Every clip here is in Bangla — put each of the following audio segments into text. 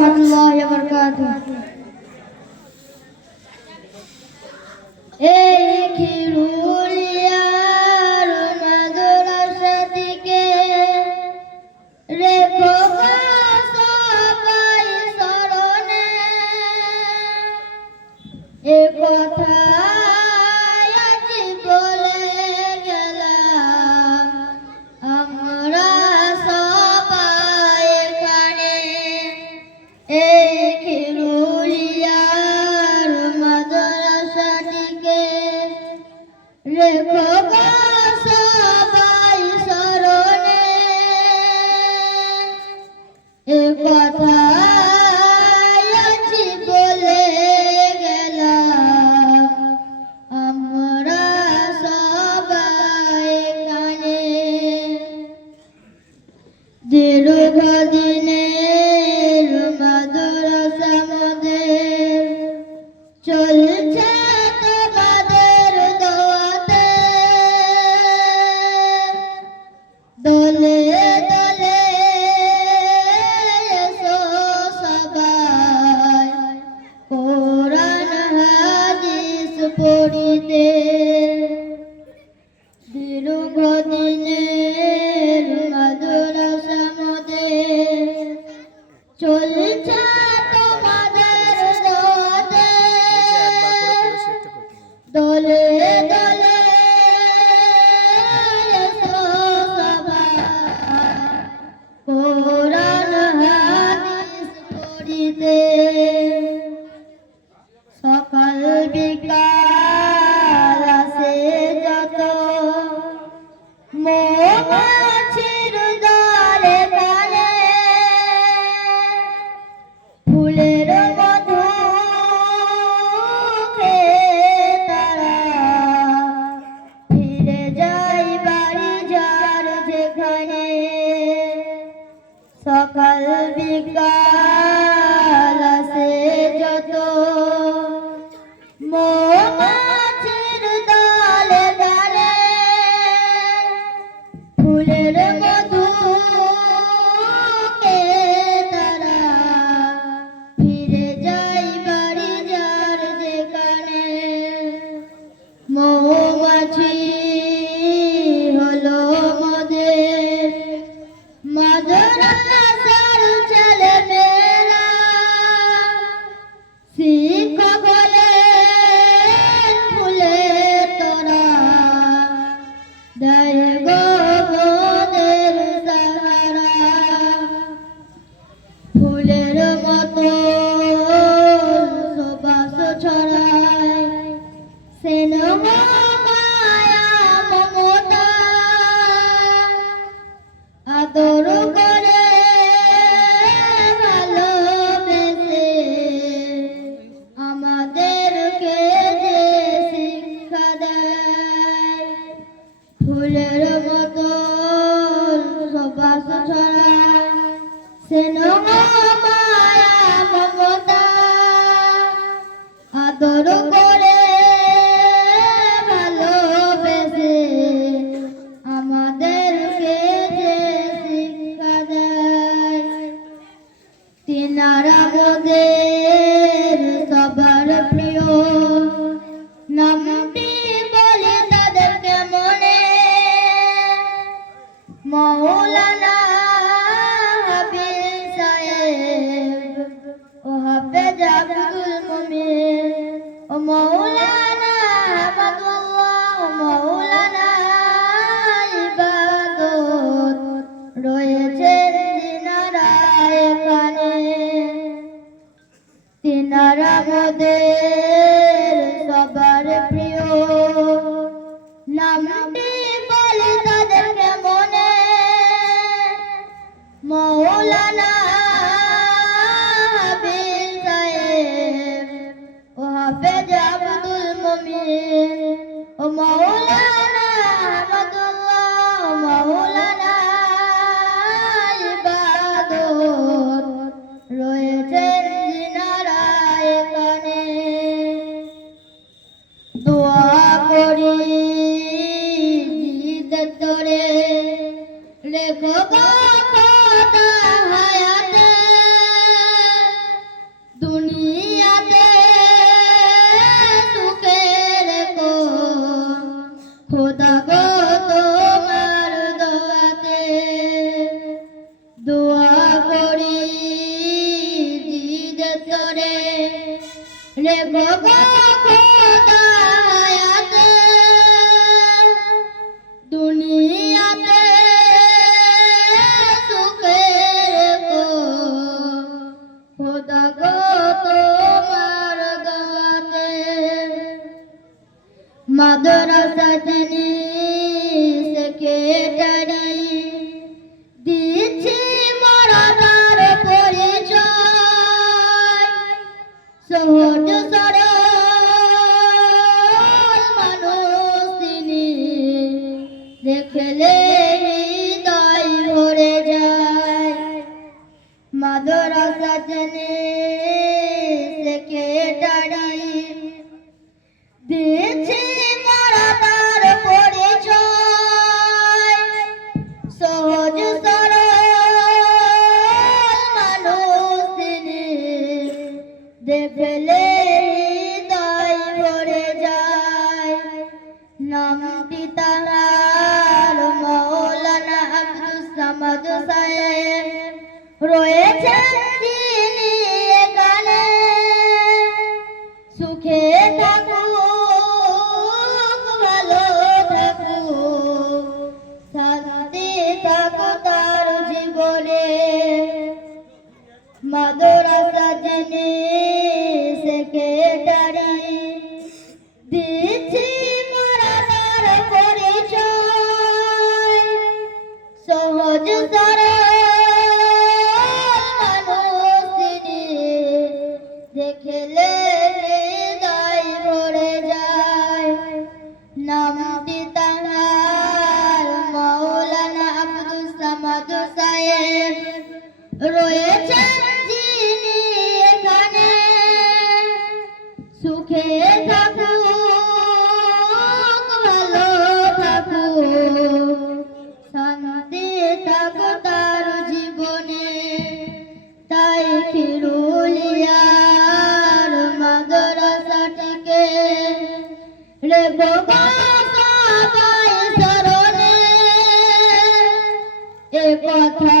রহমতুল্লাহি ওয়া বারাকাতুহু। এই খিরুলিয়ার মাদ্রাসা থেকে রেখো সবাই স্মরণে, এ কথা আজ বলে গেলাম আমরা সবাই এখানে। এই খিরুলিয়ার মাদ্রাসা থেকে রেখো সবাই স্মরণে, এ কথা আজ বলে গেলাম আমরা সবাই এখানে। দীর্ঘদিনের মাদ্রাসা আমাদের চলছে তোমাদের দোয়াতে, দলে দলে এসো সবাই কোরআন হাদিস পড়িতে। দীর্ঘদিনের মাদ্রাসা আমাদের চলছে তোমাদের দোয়াতে, দলে দলে এসো সবাই কোরআন হাদিস পড়িতে। সকাল বিকাল আসে যত মৌমাছির দলে দলে, ফুলের মধু খেয়ে তারা ফিরে যায় বাড়ি যার যেখানে। সকাল বিকাল আসে যত মৌমাছির দলে দলে, ফুলের মধু খেয়ে তারা ফিরে যায় বাড়ি যার যেখানে। মৌমাছি হলো মোদের মাদ্রাসার ছেলেমেয়েরা, শিক্ষক হলেন ফুলের তোরা, দেয় গো মোদের সাহারা। ফুলের মতো সুবাস ছড়ায় স্নেহ মায়া মমতা, আদর করে ভালোবেসে আমাদেরকে যে শিক্ষা দেয়। ফুলের মতো সুবাস ছড়ায় স্নেহ মায়া মমতা, আদর করে ভালোবেসে আমাদেরকে যে শিক্ষা দেয়। তিনারা মোদের সবার প্রিয়, নামটি বলে তাদেরকে মনে, মৌলানা হাফিজ সাহেব ও হাফেজ আব্দুল মুমিন ও মৌলানা আহমদুল্লাহ ও মৌলানা ইবাদত রয়েছেন তিনারা এখানে। তিনারা মোদের সবার প্রিয়, নামটি বলে তাদেরকে মনে, মৌলানা হাফিজ সাহেব ও হাফেজ আব্দুল মুমিন ও মৌলানা আহমদুল্লাহ ও মৌলানা ইবাদত রয়েছেন যিনারা এখানে। দোয়া করি জিদ তোরে লেখো কথা হায়াতে, রেখো গো খোদায়াতে দুনিয়াতে সুখে রেখো খোদা গো তোমার দয়াতে মাদ্রাসা যিনি সেক্রেটারি দিচ্ছি মরাদার পরিচয় সহজ সরল মানুষ তিনি দেখলে হৃদয় ভরে যায় মাদ্রাসা যিনি সেক্রেটারি দিচ্ছি মরাদার পরিচয় সহজ দেখলে হৃদয় ভরে যায় নামটি তার মৌলানা আব্দুস সামাদ সাহেব রয়েছেন তিনি এখানে সুখে থাকুক ভালো থাকুক শান্তি থাকুক তার জীবনে মাদ্রাসা যিনি সেক্রেটারি দিচ্ছি মরাদার পরিচয় সহজ সরল মানুষ তিনি দেখলে হৃদয় ভরে যায় নামটি তার মৌলানা আব্দুস সামাদ সাহেব রয়েছেন যিনি এখানে সুখে থাকুক ভালো থাকুক শান্তি থাকুক তার জীবনে তাই খিরুলিয়ার মাদ্রাসাটিকে রেখো সবাই স্মরণে এ কথা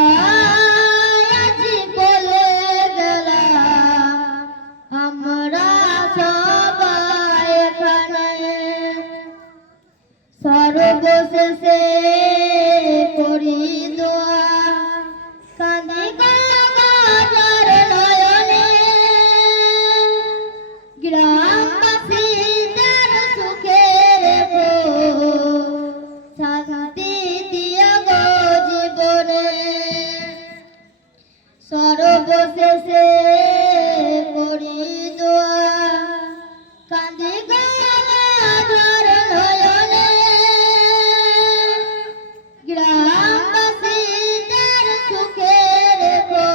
সর্বশেষে করি দোয়া কাঁদি গঙ্গার নয়নে গ্রামবাসীদের সুখে রেখো শান্তি দিও গো জীবনে সর্বশেষে করি দোয়া কাঁদি গঙ্গার নয়নে গ্রামবাসীদের সুখে রেখো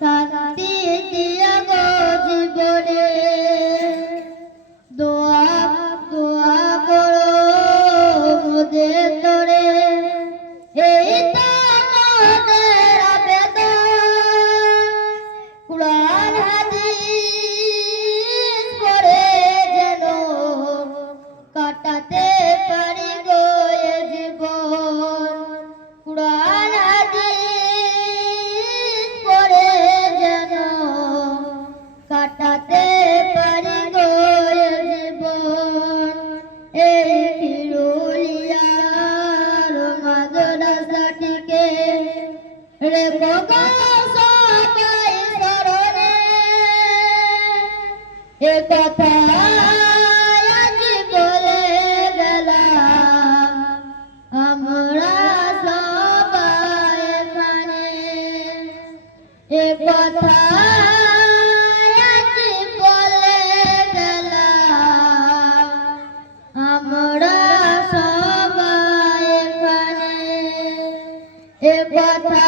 শান্তি দিও গো জীবনে দোয়া দোয়া করো মোদের তোরে এই তো মোদের আবেদন কুরআন হাদিস পড়ে যেন কাটাতে পারি গো এ জীবন কুরআন হাদিস পড়ে যেন কাটাতে পারি গো এ জীবন এই খিরুলিয়ার মাদ্রাসাটিকে রেখো গো সবাই স্মরণে এ কথা আজ বলে গেলাম আমরা সবাই এখানে এ কথা আজ বলে গেলাম আমরা সবাই এখানে এ কথা